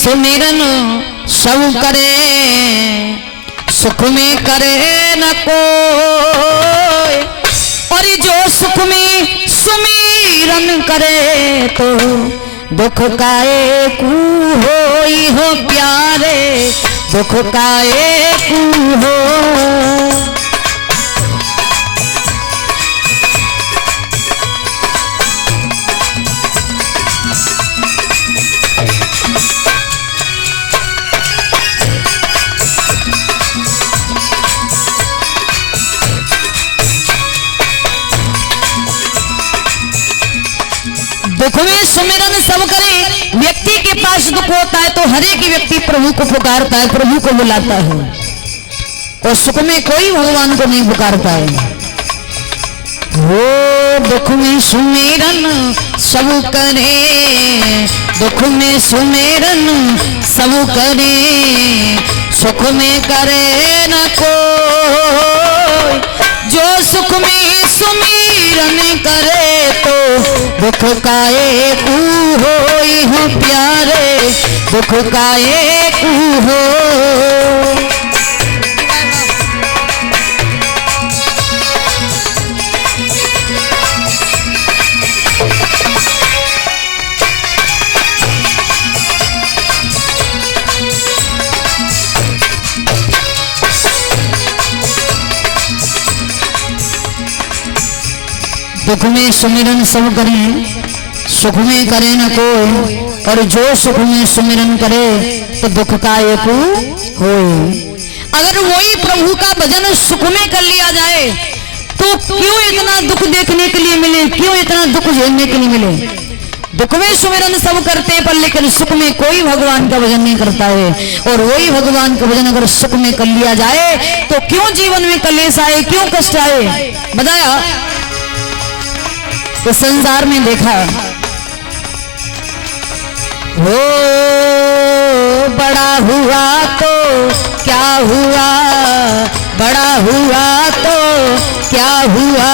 सुमिरन सब करे, सुख में करे न कोई। और जो सुख में सुमिरन करे तो दुख काए कू होई हो प्यारे, दुख काए कू हो। दुख में सुमिरन सब करे। व्यक्ति के पास दुख होता है तो हर एक व्यक्ति प्रभु को पुकारता है, प्रभु को बुलाता है, और सुख में कोई भगवान को नहीं पुकारता है। वो दुख में सुमिरन सब करे, दुख में सुमिरन सब करे, सुख में करे न कोई। जो सुख में सुमिरन करे तो दुख काए कू होई हो प्यारे, दुख काए कू हो। दुख में सुमिरन सब करें, सुख में करे न कोई। और जो सुख में सुमिरन करे तो दुख का एक होए। अगर वही प्रभु का भजन सुख में कर लिया जाए तो क्यों इतना दुख देखने के लिए मिले, क्यों इतना दुख झेलने के लिए मिले। दुख में सुमिरन सब करते हैं पर लेकिन सुख में कोई भगवान का भजन नहीं करता है। और वही भगवान का भजन अगर सुख में कर लिया जाए तो क्यों जीवन में कलेश आए, क्यों कष्ट आए। बताया तो संसार में देखा हो, बड़ा हुआ तो क्या हुआ, बड़ा हुआ तो क्या हुआ।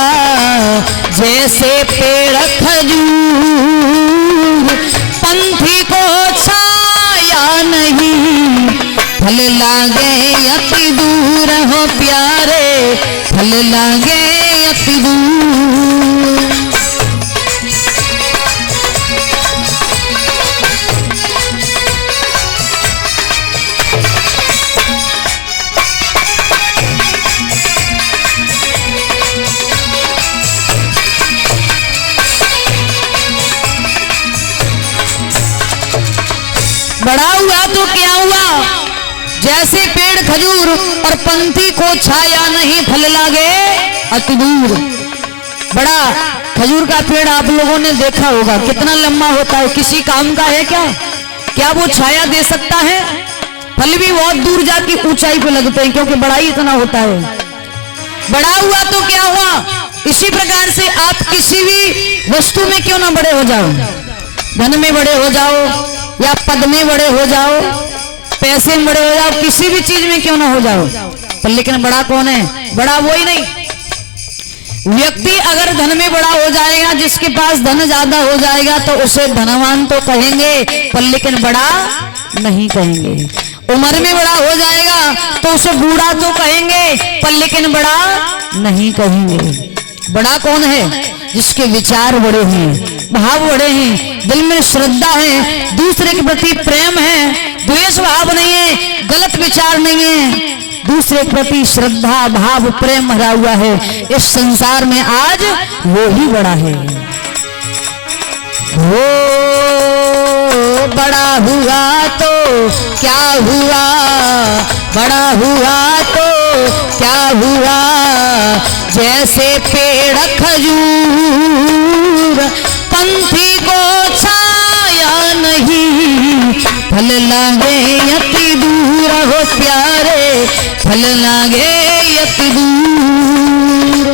जैसे पेड़ खजूर पंथी को छाया नहीं, फल लागे अति दूर हो प्यारे, फल लागे अति दूर। बड़ा हुआ तो क्या हुआ, जैसे पेड़ खजूर और पंथी को छाया नहीं, फल लागे अति दूर। बड़ा खजूर का पेड़ आप लोगों ने देखा होगा कितना लंबा होता है, किसी काम का है क्या, क्या वो छाया दे सकता है। फल भी बहुत दूर जाके ऊंचाई पे लगते हैं क्योंकि बड़ा ही इतना होता है। बड़ा हुआ तो क्या हुआ। इसी प्रकार से आप किसी भी वस्तु में क्यों ना बड़े हो जाओ, धन में बड़े हो जाओ या पद में बड़े हो जाओ, पैसे में बड़े हो जाओ, किसी भी चीज में क्यों ना हो जाओ, पर लेकिन बड़ा कौन है, बड़ा वो ही नहीं। व्यक्ति अगर धन में बड़ा हो जाएगा, जिसके पास धन ज्यादा हो जाएगा तो उसे धनवान तो कहेंगे पर लेकिन बड़ा नहीं कहेंगे। उम्र में बड़ा हो जाएगा तो उसे बूढ़ा तो कहेंगे पर लेकिन बड़ा नहीं कहेंगे। बड़ा कौन है, जिसके विचार बड़े हैं, भाव बड़े हैं, दिल में श्रद्धा है, दूसरे के प्रति प्रेम है, द्वेष भाव नहीं है, गलत विचार नहीं है, दूसरे के प्रति श्रद्धा भाव प्रेम भरा हुआ है। इस संसार में आज वो ही बड़ा है। वो बड़ा हुआ तो क्या हुआ, बड़ा हुआ तो क्या हुआ। जैसे पेड़ खजूर पंथी को छाया नहीं, फल लागे अति दूर हो प्यारे, फल लागे अति दूर।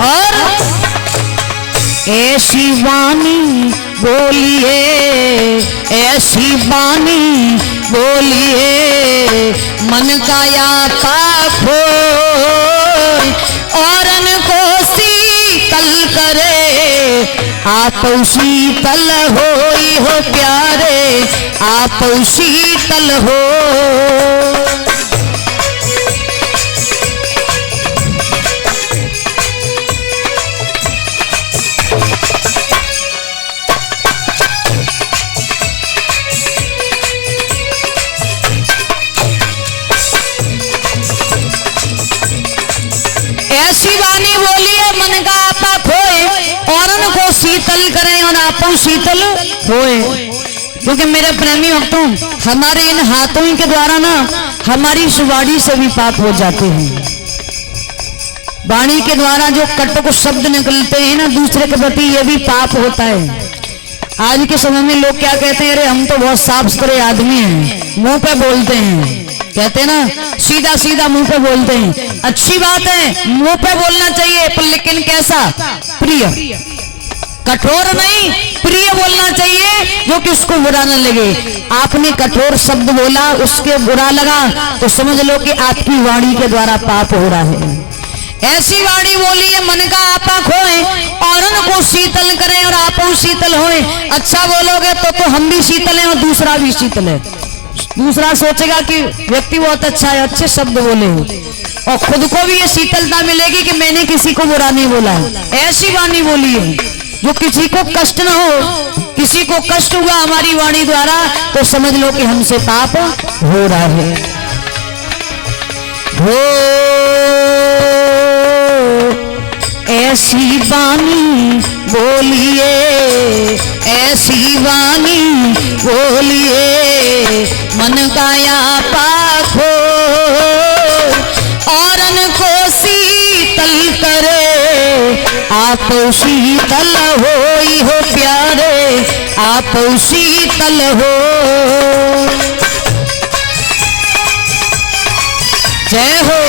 और ऐसी वाणी बोलिए, ऐसी वाणी बोलिए, मन का या पाखो औरन को शीतल करे, आप शीतल होई हो प्यारे, आप शीतल हो। ऐसी वाणी बोलिए मन का आपा खोए औरन को शीतल करें और आपो शीतल होए। क्योंकि मेरे प्रेमी भक्तों, हमारे इन हाथों के द्वारा ना हमारी सुवाड़ी से भी पाप हो जाते हैं। वाणी के द्वारा जो कटुक शब्द निकलते हैं ना दूसरे के प्रति, ये भी पाप होता है। आज के समय में लोग क्या कहते हैं, अरे हम तो बहुत साफ सुथरे आदमी हैं, मुंह पे बोलते हैं, कहते हैं ना सीधा सीधा मुंह पे बोलते हैं। अच्छी बात है, मुंह पे बोलना चाहिए, पर लेकिन कैसा? प्रिय, कठोर नहीं, प्रिय बोलना चाहिए, जो कि उसको बुरा न लगे। आपने कठोर शब्द बोला, उसके बुरा लगा, तो समझ लो कि आपकी वाणी के द्वारा पाप हो रहा है। ऐसी वाणी बोलिए मन का आपा खोए औरन को शीतल करें और आप शीतल होए। अच्छा बोलोगे तो हम भी शीतल हैं और दूसरा भी शीतल है। दूसरा सोचेगा कि व्यक्ति बहुत अच्छा है, अच्छे शब्द बोले और खुद को भी ये शीतलता मिलेगी कि मैंने किसी को बुरा नहीं बोला है। ऐसी वाणी बोलिए जो किसी को कष्ट न हो। किसी को कष्ट हुआ हमारी वाणी द्वारा तो समझ लो कि हमसे पाप हो रहा है। हो ऐसी वाणी बोलिए, ऐसी वाणी बोलिए, मन का या पाखो औरन को शीतल करे, आप शीतल होई हो प्यारे, आप शीतल हो। जय हो।